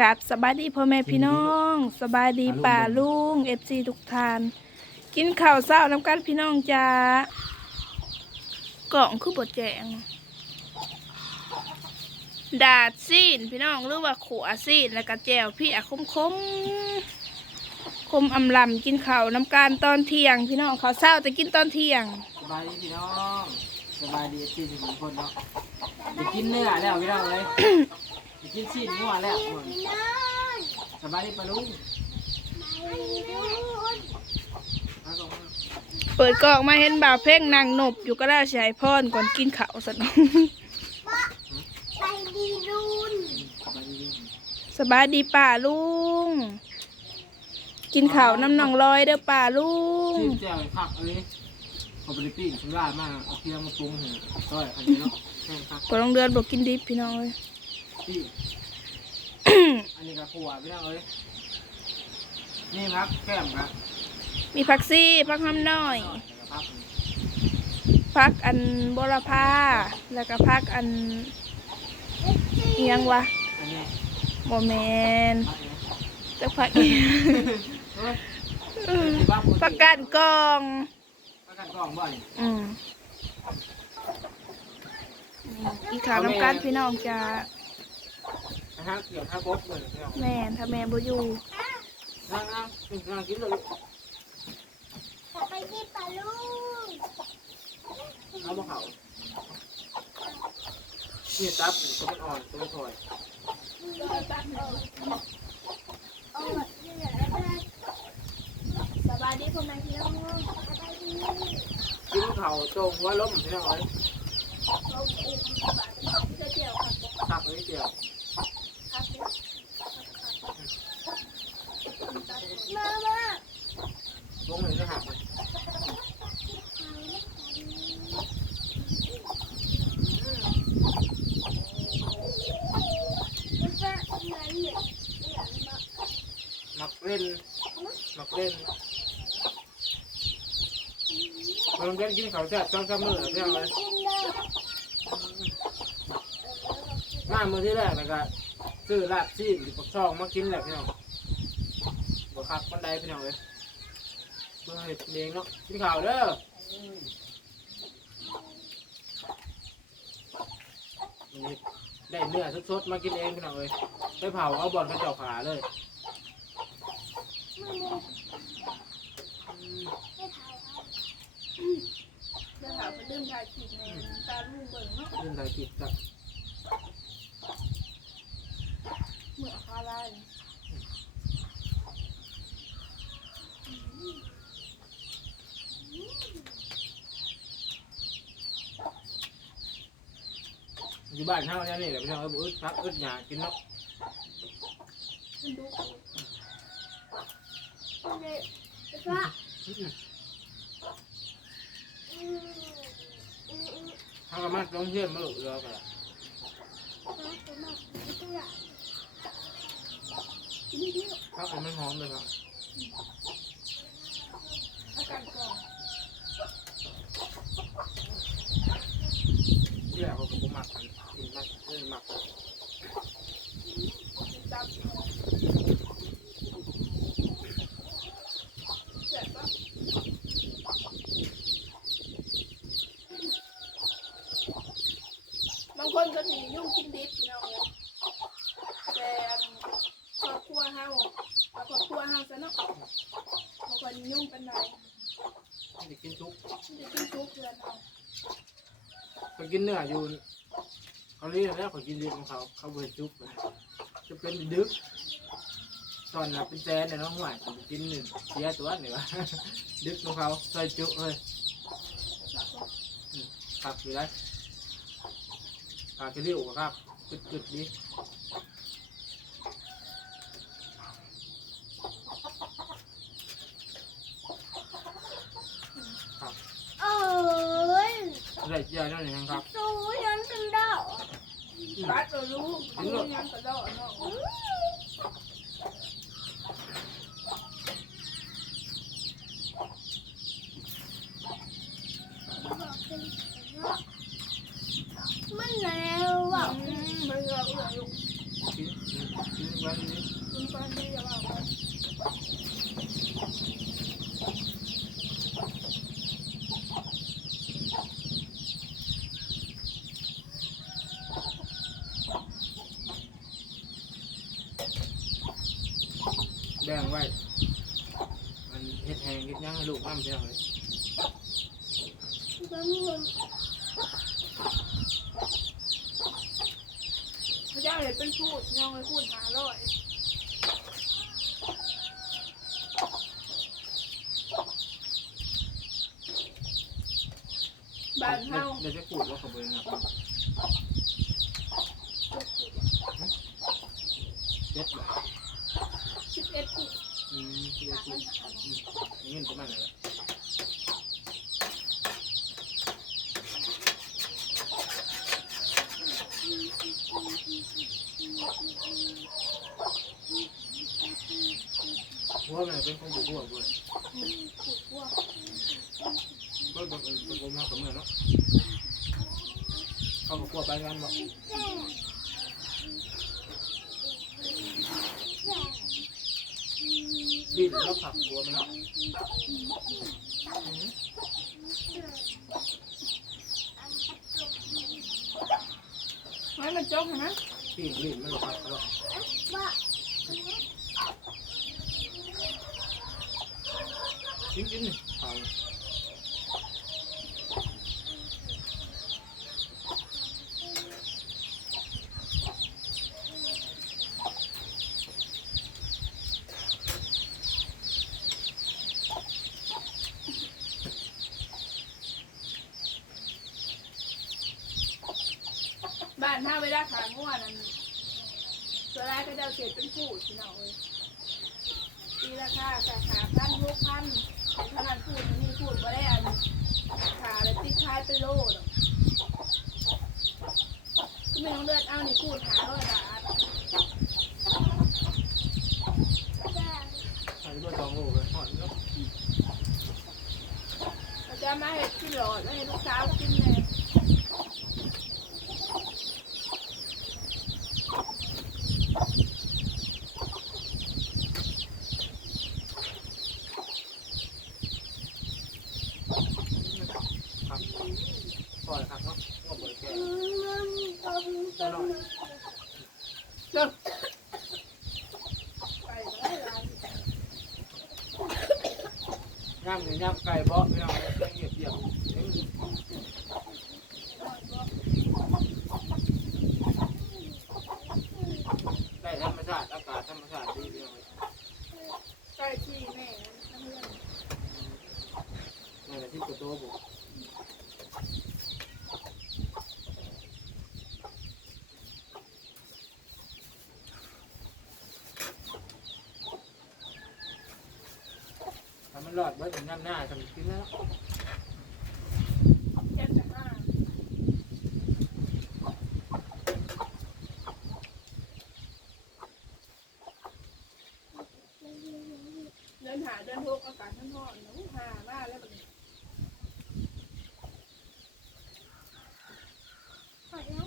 กับสบายดีพ่อแม่พี่น้องสบายดีป่าลุงเอฟซีทุกทาน กินข้าวเช้าน้ำกันพี่น้องจ้ากล่องคือบดแจงดาดซีนพี่น้องหรือว่าขัวซีนแล้วก็แจวพี่อะคมคมๆคมอำลำกินข้าวน้ำกันตอนเที่ยง พี่น้องข้าวเช้าจะกินตอนเที่ยงสบายดีพี่น้องสบายดีที่สิบคนเนาะไปกินเนื้อแล้วพี่น้องเลยไป กินซีนงัวแล้วหมดสบายดีปะลุงมาส่งมาเปิดกล่องมาเห็นบ่าวเพ่งนางหนบอยู่ก็ได้ใช้พรก่อนกินข้าวสักหน่อยไปดีรุนสบายดีสบายดีป่าลุง กินข้าวน้ำหนองลอยเด้อป่าลุงซีนแจ่วผักเลยเขาไปปิ้งชิมลาดมากเอาเคี่ยวมาปรุงเหรอก็อันนี้เนาะแห้งครับ ปลองเดือนบอกกินดิบพี่น้องเลย พี่อันนี้ก็ขัวพี่น้องเลยนี่ครับแก้มครับมีผักซี่ผักห้ำน้อยแล้วก็พักผักอันบรพาแล้วก็ผักอันอิหยังวะอันนี้โมเมนพักนี้จะผักอีหยังเฮ้ยที่บ้านปติผักกาดกองพักกันกล่องบ่อยอืมอีขาวน้ำกันพี่น้องจะ นะฮะเกี่ยวท่าบกเลยพี่น้องแม่นถ้าแม่บ่อยู่นั่งนั่งกินนั่งกินเลยไปที่ปาลูกเอามาเขานี่ตับตัวมันอ่อนตัวมันถอยเอาหมดเหลือแล้วสบายดีพ่อแม่พี่น้องไปดีกินเขาตรงว่าล้มพี่น้องเลยตับเลยเดียว มามาลงเลยนะฮะมันจะไหนเนี่ยมักเล่นมักเล่นลงเล่นกินเขาแซ่บจ้องซ้ำมือพี่น้องเลยกินเมามือที่แรกแล้วก็ซื้อลาบซีนหรือปักช่องมากินแหละพี่น้อง บ่คักบันไดพี่น้องเลยเพื่อให้เลี้ยงเนาะกินข้าวเด้อวันนี้ได้เนื้อสดๆมากินเองพี่น้องเลยไปเผาเอาบอลกระเจาะขาเลยเดี๋ยวหาไปดื่มชาขีดในตาลูกเบิ่งเนาะ เรื่องถ่ายกิจจ้ะเหมือนคาราเลย อยู่ บ้านเท่านี้นี่แหละพี่น้องเอ้ยบ่อึดพักอึดหยากินเนาะมันดูเลยว่าอื้ออืมอืมอืมทางกระมัดต้องเชื่อมมาหลุดเรือกันละตัวมาตัวใหญ่พักให้มันหอมเลยครับอาการก่อนที่แรกเขาก็บ่หมักกันกินมักเออ หมักบางคนก็ถือยุ่งกินดิบเนาะแต่ครอบครัวเฮาครอบครัวเฮาซะเนาะบางคนยุ่งเป็นไรไม่ได้กินทุกจะกินทุกเดือนเอาเขากินเนื้ออยู่ เขาเรียกแล้วเขากินเรียของเขาเขาเบิดจุกเลยจะเป็นดึกตอนน่ะเป็นแจนเนี่ยเน้องหัวผมกินหนึ่งเสียตัวเนี่ยวะดึกของเขาใส่จุเฮ้ยครับอยู่ได้ปลาเกลียวครับจุดจุดๆดีโอ้ยอะไรเยอะนั่นเองครับ สูยันเป็นดาว ปัดเรารู้รู้ยังกระโดดเนาะ มันแล้วอะ มันเราเอื้ออยู่ กินกิน วันนี้ คุณก่อนที่จะบอกว่า แบ่งไว้ มันเฮ็ดแหงเฮ็ดหยังให้ลูกอ้ำเพียงเลยบะหมี่พระเจ้าเลยเป็นพูดน้องเลยพูดหาร้อยบ้านเฮาเดี๋ยวจะขูดว่าเขาเบิ่งนะเจ็ดบาทสิบเอ็ดปี อืมเจ็ดขูดอืมเงินประมาณไหนล่ะหัวมันเป็นของบุหัวเว้ยขุกบังเอิญเป็นผมมากับเมื่อเนาะเขาก็กลัวไปกันบอก แซ่บแซ่บ ดิ้นแล้วขับหัวมันเนาะอืมให้มันจกเห็นไหมปีนลิ้นมันหลอกขับแล้วบะจริงจริงๆเอาบ้านเฮาเวลา ขายง่วนั่นตัวแรกก็จะเอาเศษเป็นผู้ที่เนาะเว้ยตีราคาแต่หาพันหกพันแต่ขนาดพูดนี่พูดว่าได้อันขาเลยติดท้ายไปโลดอกไม่ต้องเลือดเอานี่พูดหาร้อยบาท แซ่บ ใส่ด้วยจองโลเลยหอนเนาะ เราจะมาเห็ดที่หลอดแล้วให้ลูกสาวกินเลย ครับ ปล่ครับเนาะก็เบิดแก่อืมต้มต้มจบไปเลยร้านย่นี่ยย่างไก่เบาะไม่เอาแกงเหยียบเหยียบได้ธรรมชาติอากาศธรรมชาติดีเดียวเลยใกล้ที่แม่น้ำเลือดนั่นแหละที่กระโตบุกถ้ามันรอดไว้ถึง น้ำหน้าทำกินแล้วแค่จะห้าเดินหาเดินทุกอากาศทั้งห้องหนูหามาแล้วแบบนี้ขอแล้ว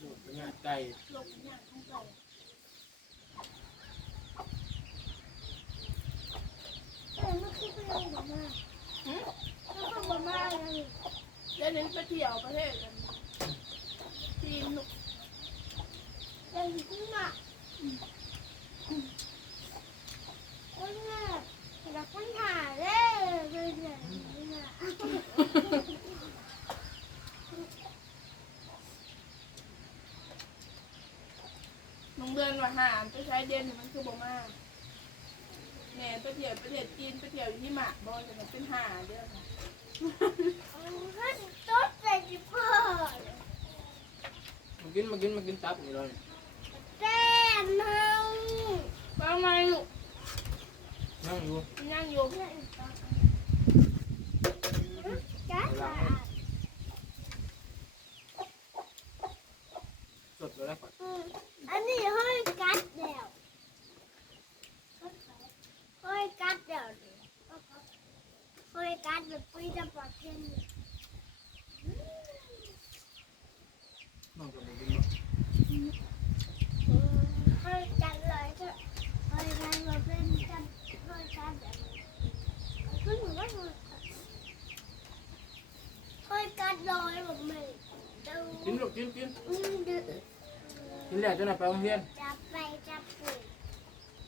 ลูกเป็นงานไก่ลงเนี่ยทั้งใจ เออ มันคือเป็นอะไรบ้างมันก็บ้าบ้าเลยเดี๋ยวนี้ไปเที่ยวประเทศกันจีนลูกเดินขึ้นมาคนเนี่ยเราคนถ่ายเลยเลยเนี่ยน้องเดือนว่าหามไปใช้เดือนมันคือบ่มาก ไปเที่ยวประเทศจีนไปเที่ยวอยู่ที่หมากบอจะเป็นหาเด้อค่ะท่านต๊ดใส่จิพ่อมากินมากินมากินตับนี่เลย แก้มเมา ว่าไงลูก นั่งอยู่ ย่างอยู่ จ้า สดเลยแล้วก่อน อันนี้ห้อยกัดเดี่ยวห้อยกัดเดี่ยวห้อยกัดแบบปุ้ยจะปลอดเทียน น้องจะมากินบ่ กินกินอืมดื้อกินแล้วเจ้าหน้าไปโรงเรียน จับไปจับปุ๋ย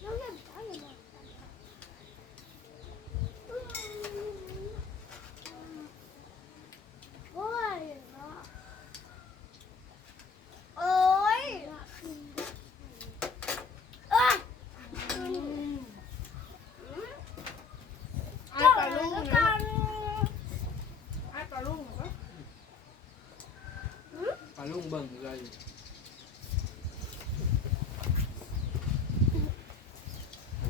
น้องเล่นเอาอยู่บ่โอ้ยเนาะโอ้ยเอ้ย ไอ้ปลาลุง กั นะ น ไอ้ปลาลุงเหรอ ปลาลุงเบิ่งเลย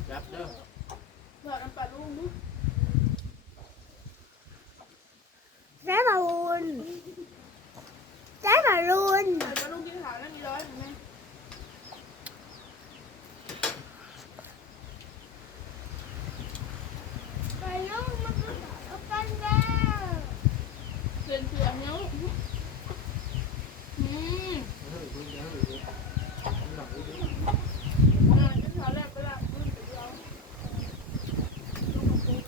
จับเด้อ เผื่อน้ำปลาลุงดู ใช้บอลลูนใช้บอลลูน ไอ้ปลาลุงกินขาวนั่นมีร้อยเห็นไหม บอลลูนมันก็เอากันแล้ว เดินเถื่อนเนาะอืม เฮ้ยคุณเดี๋ยวเฮ้ยเดี๋ยวผมหลังดูดิ อ่ากินขาวแรกไปละอืมเดี๋ยวเอาลงมาปุ๊บ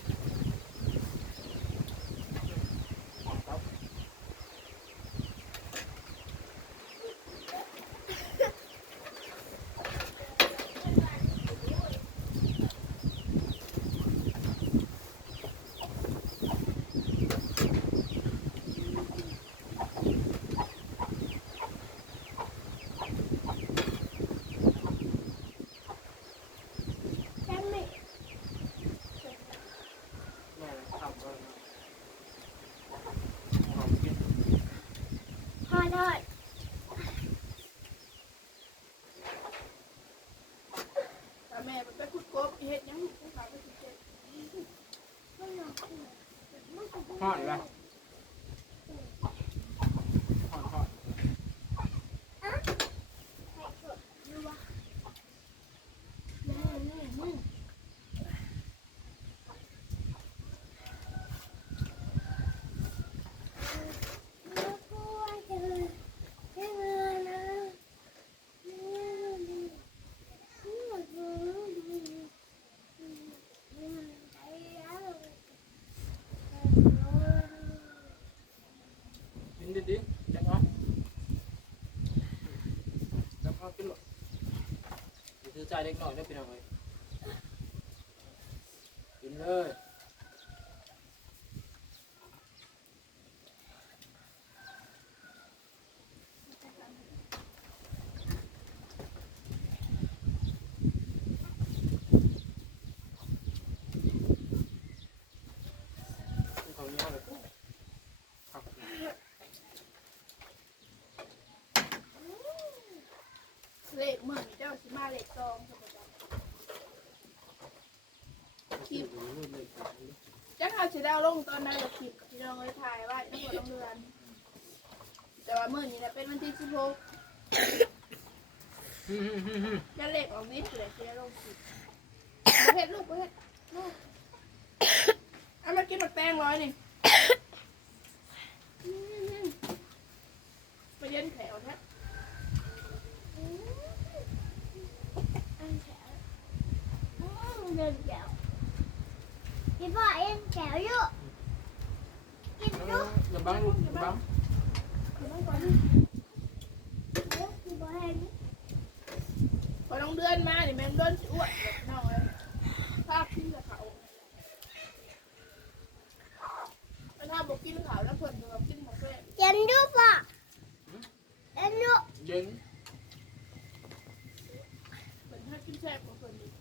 ใช่ไหม แม่ทำก็หอมกิน พอได้ แต่แม่ไปขุดกบเฮ็ดหยังกินขาวไปขุดเจ็ด ทอดเลยทอดทอด อืมอืมอืม กินดิดิจังเอาจังเอากินหรอกเดี๋ยวซื้อ ใจเล็กหน่อยได้เป็นอะไรกินเลย เขาเนี้ยเลยครับ เลขเมื่อมีเจ้าสิมาเลขสองคลิปเจังเอาสิดาวลงตอนนั้นกับคลิปที่เราเลยถ่ายไว้ทั้งหมดทั้งเดือน แต่ว่าเมื่อนี้นะเป็นวันที่สิบหกฮึ่มฮึ่มฮึ่มฮึ่มจะเลขออกนิดเลยที่ลงคลิปประเภทลูกประเภทลูกเอามากินหมดแป้งร้อยนี่อืมไปเย็นแถวแท้เดินแก้วพี่พ่อเอ็นแก้วอยู่กินเอลูอกอย่าบังลูกอย่าบังเดี๋ยวต้องก่อนนะ เดี๋ยวพี่พ่อเห็นพอต้องเดือนมาเนี่ยแม่งเดือนสิอ้วนแบบน้องเลยภาพขึ้นกับเขาแล้วถ้าบอกกินขาวแล้วเพิ่นบอกกินของแป้ง เย็นดูป่ะเย็นดู เย็น เหมือนถ้ากินแซ่บของเพิ่นอีก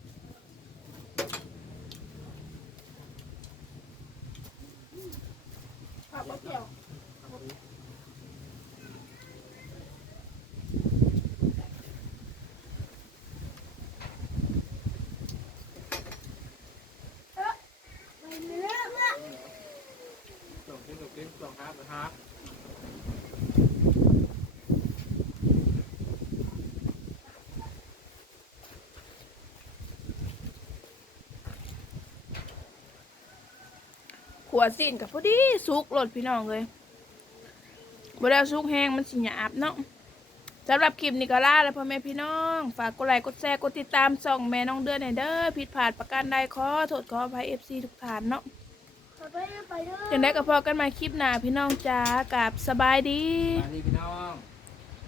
ผักมะเขียว ไปเรื่อย ส่งกินกับกินส่งฮาร์ดฮาร์ด ขวดสิ้นกับพอดีสุกหลดพี่น้องเลยบ่ได้เอาสุกแห้งมันสิหยาบเนาะสำหรับคลิปนี้ก็ลาแล้วพ่อแม่พี่น้อง ฝากกดไลค์กดแชร์กดติดตามส่องแม่น้องเดือนให้เด้อผิดพลาดประการใดขอโทษขออภัย FC ทุกท่านเนาะๆไปเรื่อยไปเรื่อยจังได้ก็พอกันใหม่คลิปหน้าพี่น้องจ้ากับสบายดี สวัสดีพี่น้อง